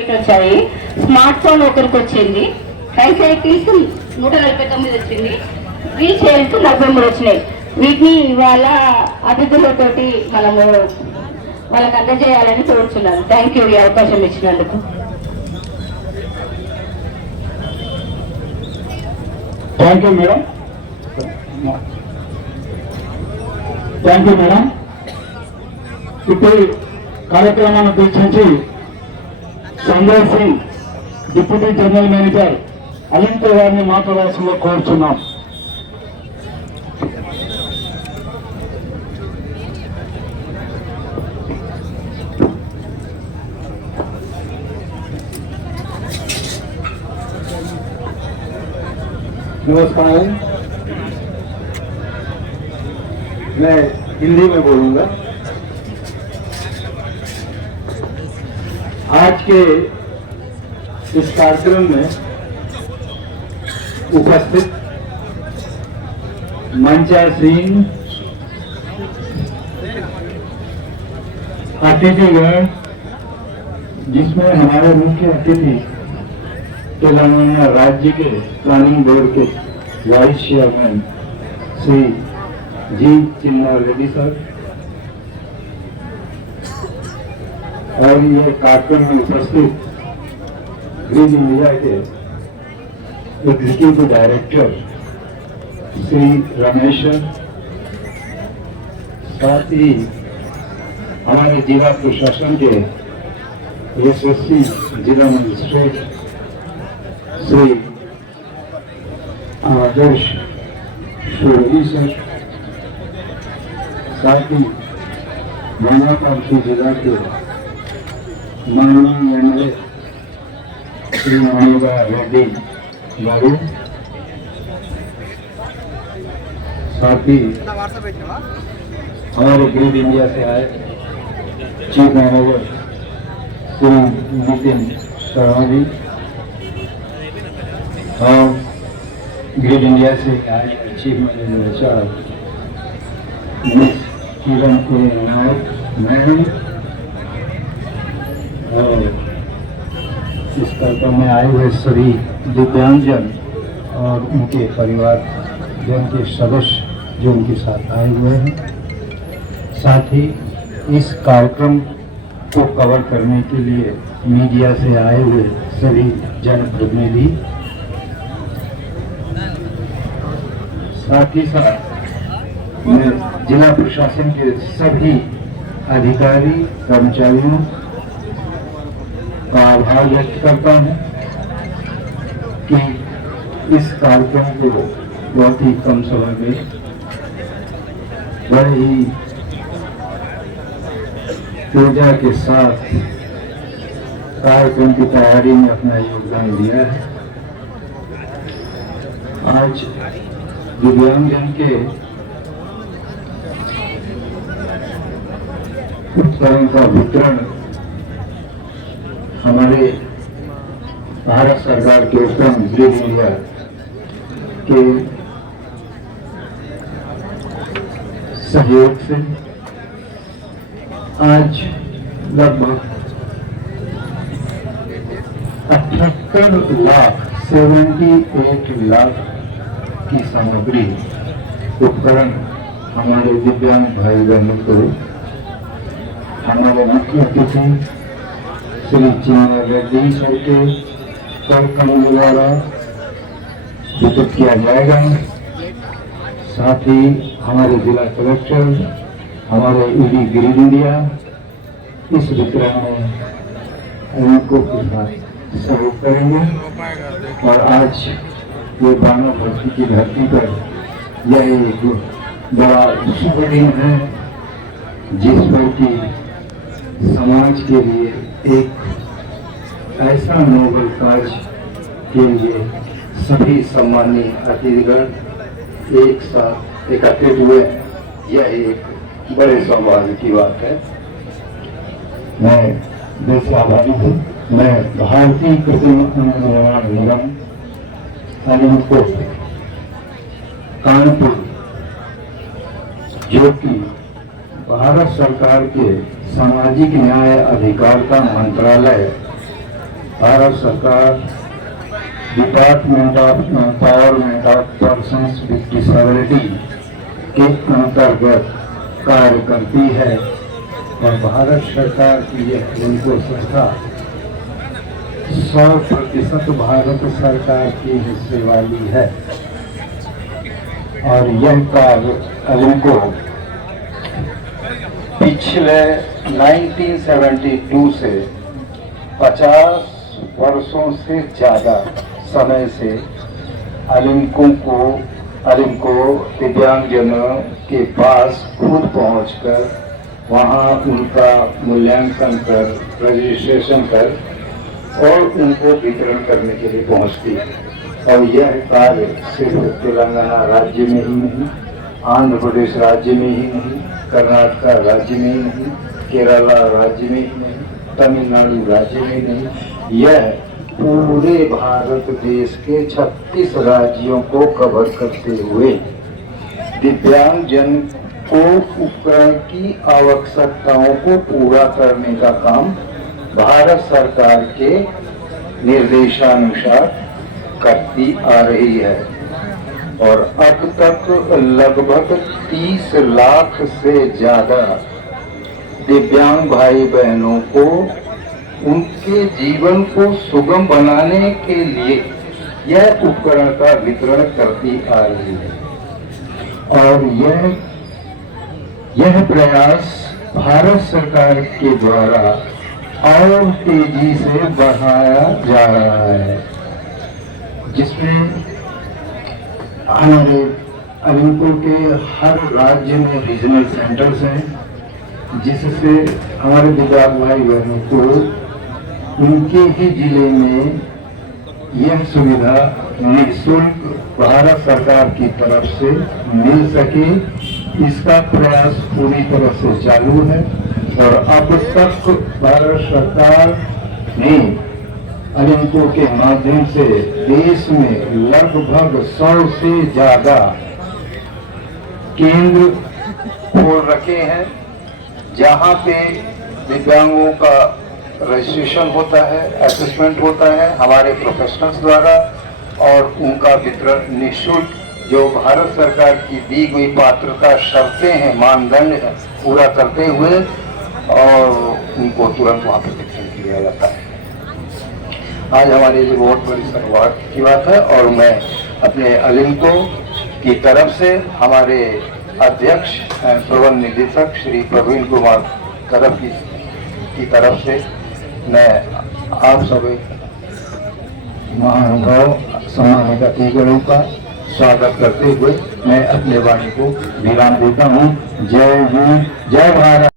వచ్చాయి. Smart phone ఒకరికి వచ్చింది, ట్రైసైకిల్స్ 149 వచ్చింది, వీల్ చైర్స్ 43 వచ్చినాయి. వీటిని ఇవాళ అతిథులతోటి మనము వాళ్ళకి అందజేయాలని కోరుచున్నాను. థ్యాంక్ యూ ఈ అవకాశం ఇచ్చినందుకు. Thank you madam. Thank you madam. ఇప్పుడు కార్యక్రమాన్ని ఉద్దేశించి Sanjay Singh deputy general manager అలంక గారిని మాట్లాడాల్సిందిగా కోరుచున్నాం. नमस्कार, मैं हिंदी में बोलूंगा. आज के इस कार्यक्रम में उपस्थित मंचासीन अतिथिगण, जिसमें हमारे मुख्य अतिथि तेलंगाना राज्य के प्लानिंग बोर्ड के वाइस चेयरमैन श्री जी चिन्ना रेड्डी सर, और ये कार्यक्रम में उपस्थित ग्रीन इंडिया के एग्जीक्यूटिव डायरेक्टर श्री रमेश, साथ ही हमारे जिला प्रशासन के एसएससी जिला मजिस्ट्रेट श्री आदर्श शोरी सर, साथ ही मानवता जिला के माननीय एमएलए श्री मानवा रेड्डी गारू, साथ ही हमारे ग्रेड इंडिया से आए चीफ मैनेजर श्री नितिन शर्मा जी, और ग्रेड इंडिया से आए चीफ मैनेजर मिस किरण के नायक मैडम, और इस कार्यक्रम में आए हुए सभी दिव्यांगजन और उनके परिवार जन के सदस्य जो उनके साथ आए हुए हैं, साथ ही इस कार्यक्रम को कवर करने के लिए मीडिया से आए हुए सभी जनप्रतिनिधि, साथ ही साथ मैं जिला प्रशासन के सभी अधिकारी कर्मचारियों का आभार व्यक्त करता हूं कि इस कार्यक्रम को बहुत ही कम समय में बड़े ही ऊर्जा के साथ कार्यक्रम की तैयारी में अपना योगदान दिया है. आज दिव्यांगजन के उपकरण का वितरण हमारे भारत सरकार के उपक्रम ग्रीन इंडिया के सहयोग से आज लगभग 78 लाख की सामग्री उपकरण हमारे दिव्यांग भाई बहनों को हमारे मुख्य अतिथि श्री चिन्ना रेड्डी सर के कार्यक्रम द्वारा वितरित किया जाएगा. साथ ही हमारे जिला कलेक्टर, हमारे ईडी ग्रीन इंडिया इस वितरण में उनको सहयोग करेंगे. और आज ये बानो भर्ती की धरती पर यह एक बड़ा शुभ दिन है, जिस पर कि समाज के लिए एक ऐसा नोबल कार्य के लिए सभी सम्मानीय अतिथिगण एक साथ एकत्रित हुए, यह एक बड़े सौभाग्य की बात है. मैं देश आभारी हूँ. मैं भारतीय कृषि निर्माण निगम अलीमपुर कानपुर, जो कि भारत सरकार के सामाजिक न्याय अधिकारिता मंत्रालय भारत सरकार department of empowerment of persons with disability के अंतर्गत कार्य करती है और भारत सरकार की यह लिंको संस्था 100% भारत सरकार की हिस्से वाली है और यह कार्य लिंको पिछले 1972 से 50 वर्षों से ज़्यादा समय से अलिंको दिव्यांगजनों के पास खुद पहुंचकर वहां उनका मूल्यांकन कर, रजिस्ट्रेशन कर और उनको वितरण करने के लिए पहुंचती है। और यह कार्य सिर्फ तेलंगाना राज्य में ही नहीं, आंध्र प्रदेश राज्य में ही नहीं, कर्नाटक राज्य में ही नहीं, केरला राज्य में ही नहीं, तमिलनाडु राज्य में ही नहीं, यह पूरे भारत देश के 36 राज्यों को कवर करते हुए दिव्यांगजन को उपकरण की आवश्यकताओं को पूरा करने का काम भारत सरकार के निर्देशानुसार करती आ रही है और अब तक लगभग 30 लाख से ज्यादा दिव्यांग भाई बहनों को उनके जीवन को सुगम बनाने के लिए यह उपकरण का वितरण करती आ रही है और यह प्रयास भारत सरकार के द्वारा और तेजी से बढ़ाया जा रहा है, जिसमें हमारे अलिंको के हर राज्य में रीजनल सेंटर्स हैं, जिससे हमारे दिव्यांग भाई बहनों को उनके ही जिले में यह सुविधा निःशुल्क भारत सरकार की तरफ से मिल सके, इसका प्रयास पूरी तरह से चालू है और अब तक भारत सरकार ने अलिंको के माध्यम से देश में लगभग 100 से ज्यादा केंद्र खोल रखे हैं, जहां पे दिव्यांगों का रजिस्ट्रेशन होता है, असेसमेंट होता है हमारे प्रोफेशनल्स द्वारा और उनका वितरण निःशुल्क जो भारत सरकार की दी गई पात्रता शर्तें हैं, मानदंड है, पूरा करते हुए और उनको तुरंत वहां पर वितरण किया जाता है। आज हमारे लिए बहुत बड़ी सौभाग्य की बात है और मैं अपने अलिंको की तरफ से हमारे अध्यक्ष प्रबंध निदेशक श्री प्रवीण कुमार तरफ की तरफ से मैं आप सभी महानुभाव सम्मानित अतिथियों का स्वागत करते हुए मैं अपने वाणी को विराम देता हूँ। जय हिंद, जय भारत।